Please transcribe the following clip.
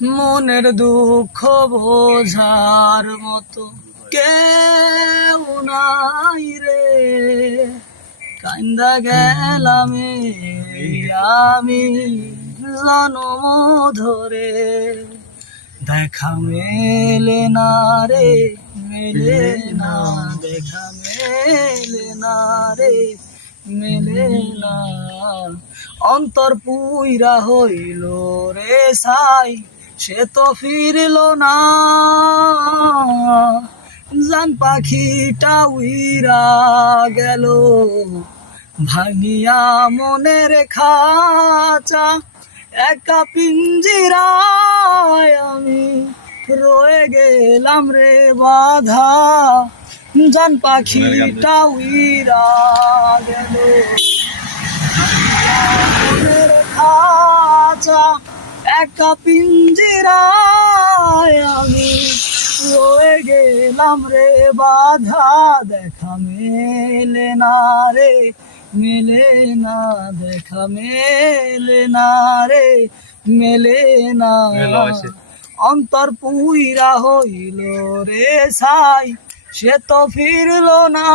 মনের দুঃখ বোঝার মতো কেউ নাই রে, কান্দা গেলাম আমি জনম ধরে। দেখা মেলে না রে, মেলে না, দেখা মেলে না রে, মেলে না। অন্তর পুইরা হইল রে ছাই, সে তো ফিরল না। জান পাখিটা উইরা গেল, ভাঙিয়া মনের খাঁচা। একা পিঞ্জিরায় আমি রয়ে গেলাম রে বাধা। জান পাখিটা উইরা গেল, মনের খাঁচা। একা পিঞ্জিরায় আমি রয়ে গেলাম রে বাধা। দেখা মেলে না রে, মেলে না, দেখা মেলে না রে, মেলে না। অন্তর পুইরা হইল রে ছাই, সে তো ফিরল না।